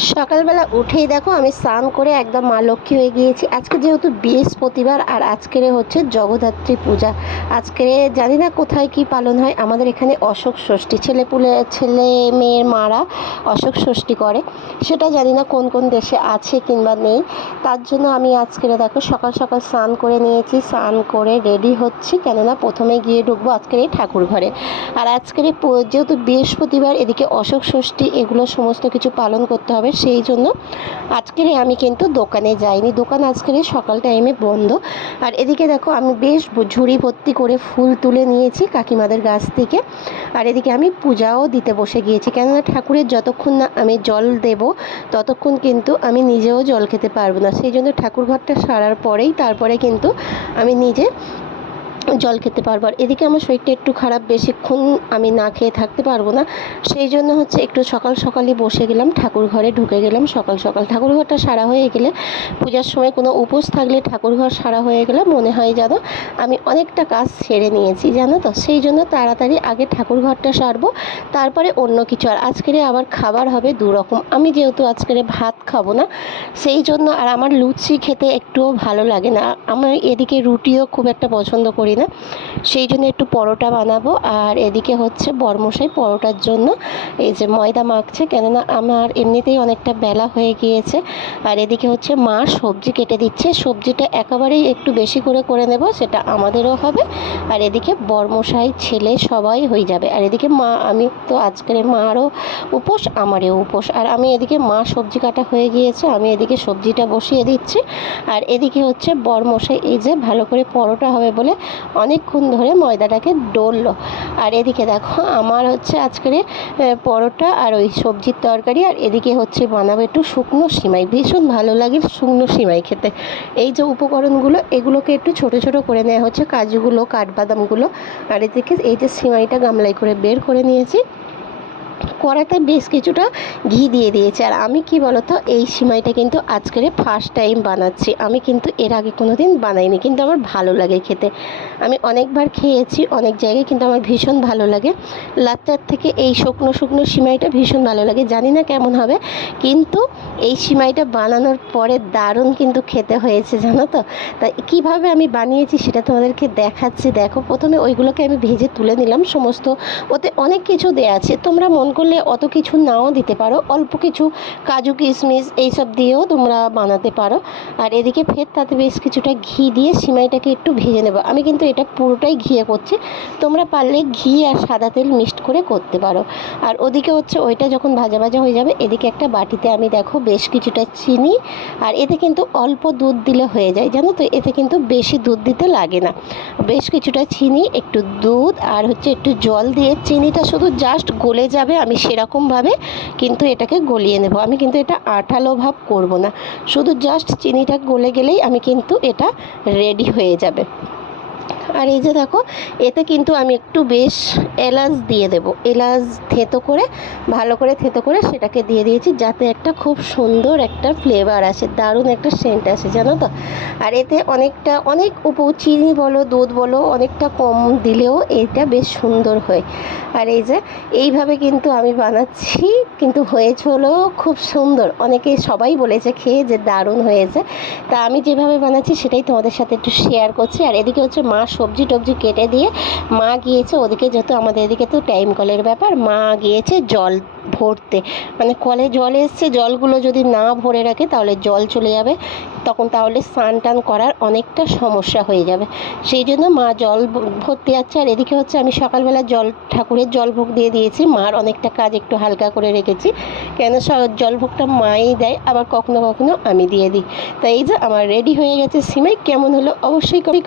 সকালবেলা উঠেই দেখো আমি স্নান করে একদম মা লক্ষ্মী হয়ে গিয়েছি। আজকে যেহেতু বৃহস্পতিবার আর আজকের হচ্ছে জগদ্ধাত্রী পূজা। আজকে জানি না কোথায় কি পালন হয়। আমাদের এখানে অশোক ষষ্ঠী ছেলে পুলে, ছেলে মেয়ের মারা অশোক ষষ্ঠী করে। সেটা জানি না কোন কোন দেশে আছে কিংবা নেই। তার জন্য আমি আজকের দেখো সকাল সকাল স্নান করে নিয়েছি। স্নান করে রেডি হচ্ছি। কেননা প্রথমে গিয়ে ঢুকবো আজকের এই ঠাকুর ঘরে। আর আজকের যেহেতু বৃহস্পতিবার, এদিকে অশোক ষষ্ঠী, এগুলো সমস্ত কিছু পালন করতে হবে। সেই জন্য। আজকের আমি কিন্তু দোকানে যাইনি। দোকান আজকের সকাল টাইমে বন্ধ। আর এদিকে দেখো, আমি বেশ ঝুড়ি ভর্তি করে ফুল তুলে নিয়েছি কাকিমাদের গাছ থেকে। আর এদিকে আমি পূজাও দিতে বসে গিয়েছি। কেননা ঠাকুরের যতক্ষণ না আমি জল দেব, ততক্ষণ কিন্তু আমি নিজেও জল খেতে পারব না। সেই জন্য ঠাকুর ঘরটা সারার পরেই, তারপরে কিন্তু আমি নিজে জল খেতে পারব। আর এদিকে আমার শরীরটা একটু খারাপ, বেশিক্ষণ আমি না খেয়ে থাকতে পারব না। সেই জন্য হচ্ছে একটু সকাল সকালই বসে গেলাম, ঠাকুর ঘরে ঢুকে গেলাম, সকাল সকাল। ঠাকুর ঘরটা সারা হয়ে গেলে পূজার সময় কোনো উপোস থাকলে ঠাকুর ঘর সারা হয়ে গেলে মনে হয় যেন আমি অনেকটা কাজ সেরে নিয়েছি, জানো তো? সেই জন্য তাড়াতাড়ি আগে ঠাকুর ঘরটা সারবো, তারপরে অন্য কিছু। আর আজকের আবার খাবার হবে দু রকম আমি যেহেতু আজকের ভাত খাব না, সেই জন্য আর আমার লুচি খেতে একটুও ভালো লাগে না। আমার এদিকে রুটিও খুব একটা পছন্দ করি না। সেই জন্য একটু পরোটা বানাবো। আর এদিকে হচ্ছে বরমশাই পরোটার জন্য এই যে ময়দা মাখছে। কেননা আমার এমনিতেই অনেকটা বেলা হয়ে গিয়েছে। আর এদিকে হচ্ছে মা সবজি কেটে দিচ্ছে। সবজিটা একেবারেই একটু বেশি করে করে নেব, সেটা আমাদেরও হবে। আর এদিকে বরমশাই ছেলে সবাই হয়ে যাবে। আর এদিকে মা, আমি তো আজকের মারও উপোস, আমারও উপোস। আর আমি এদিকে মা সবজি কাটা হয়ে গিয়েছে, আমি এদিকে সবজিটা বসিয়ে দিচ্ছি। আর এদিকে হচ্ছে বরমশাই এই যে ভালো করে পরোটা হবে বলে অনেকক্ষণ ধরে ময়দাটাকে ডললো। আর এদিকে দেখো, আমার হচ্ছে আজকের পরোটা আর ওই সবজির তরকারি, আর এদিকে হচ্ছে বানাবো একটু শুকনো সিমাই। ভীষণ ভালো লাগে শুকনো সিমাই খেতে। এই যে উপকরণগুলো, এগুলোকে একটু ছোট ছোট করে নেওয়া হচ্ছে, কাজুগুলো, কাঠবাদামগুলো। আর এদিকে এই যে সিমাইটা গামলাই করে বের করে নিয়েছি। কড়াতে বেশ কিছুটা ঘি দিয়ে দিয়েছে। আর আমি কি বলতো, এই সিমাইটা কিন্তু আজকের ফার্স্ট টাইম বানাচ্ছি। আমি কিন্তু এর আগে কোনো দিন বানাইনি, কিন্তু আমার ভালো লাগে খেতে। আমি অনেকবার খেয়েছি, অনেক জায়গায় কিন্তু আমার ভীষণ ভালো লাগে। লাচ্চার থেকে এই শুকনো শুকনো সিমাইটা ভীষণ ভালো লাগে। জানি না কেমন হবে, কিন্তু এই সিমাইটা বানানোর পরে দারুণ কিন্তু খেতে হয়েছে, জানো তো? তাই কীভাবে আমি বানিয়েছি সেটা তোমাদেরকে দেখাচ্ছি। দেখো, প্রথমে ওইগুলোকে আমি ভেজে তুলে নিলাম, সমস্ত ওতে অনেক কিছু দেওয়া আছে। তোমরা মন করলে অত কিছু নাও দিতে পারো। অল্প কিছু কাজু, কিশমিশ এইসব দিয়েও তোমরা বানাতে পারো। আর এদিকে ফের তাতে বেশ কিছুটা ঘি দিয়ে সিমাইটাকে একটু ভেজে নেব। আমি কিন্তু এটা পুরোটাই ঘিয়ে করছি। তোমরা পারলে ঘি আর সাদা তেল মিক্সড করে করতে পারো। আর ওদিকে হচ্ছে ওইটা যখন ভাজা ভাজা হয়ে যাবে, এদিকে একটা বাটিতে আমি দেখো বেশ কিছুটা চিনি। আর এতে কিন্তু অল্প দুধ দিলে হয়ে যায়, জানো তো? এতে কিন্তু বেশি দুধ দিতে লাগে না। বেশ কিছুটা চিনি, একটু দুধ আর হচ্ছে একটু জল দিয়ে চিনিটা শুধু জাস্ট গলে যাবে, আমি সেরকমভাবে কিন্তু এটাকে গলিয়ে নেব। আমি কিন্তু এটা আঠালো ভাব করব না। শুধু জাস্ট চিনিটা গলে গেলেই আমি কিন্তু এটা রেডি হয়ে যাবে। আর এই যে দেখো, এতে কিন্তু আমি একটু বেশ এলাচ দিয়ে দেব। এলাচ থেতো করে, ভালো করে থেতো করে সেটাকে দিয়ে দিয়েছি যাতে একটা খুব সুন্দর একটা ফ্লেভার আসে, দারুণ একটা সেন্ট আসে, জানো তো? আর এতে অনেকটা, অনেক উপ চিনি বলো, দুধ বলো, অনেকটা কম দিলেও এটা বেশ সুন্দর হয়। আর এই যে এইভাবে কিন্তু আমি বানাচ্ছি, কিন্তু হয়েছিলো খুব সুন্দর। অনেকে সবাই বলেছে খেয়ে যে দারুণ হয়েছে। তা আমি যেভাবে বানাচ্ছি সেটাই তোমাদের সাথে একটু শেয়ার করছি। আর এদিকে হচ্ছে মা সবজি টবজি কেটে দিয়ে, মা গিয়েছে ওদিকে যেহেতু আমাদের এদিকে তো টাইম কলের ব্যাপার, মা গিয়েছে জল ভরতে। মানে কলে জল এসছে, জলগুলো যদি না ভরে রাখে তাহলে জল চলে যাবে। তখন তাহলে স্নান টান করার অনেকটা সমস্যা হয়ে যাবে। সেই জন্য মা জল ভরতে যাচ্ছে আর এদিকে হচ্ছে আমি সকালবেলা জল, ঠাকুরের জল ভোগ দিয়ে দিয়েছি। মার অনেকটা কাজ একটু হালকা করে রেখেছি। কেন জল ভোগটা মাই দেয়, আবার কখনো কখনো আমি দিয়ে দিই। তাই এই যে আমার রেডি হয়ে গেছে সিমাই। কেমন হলো অবশ্যই করি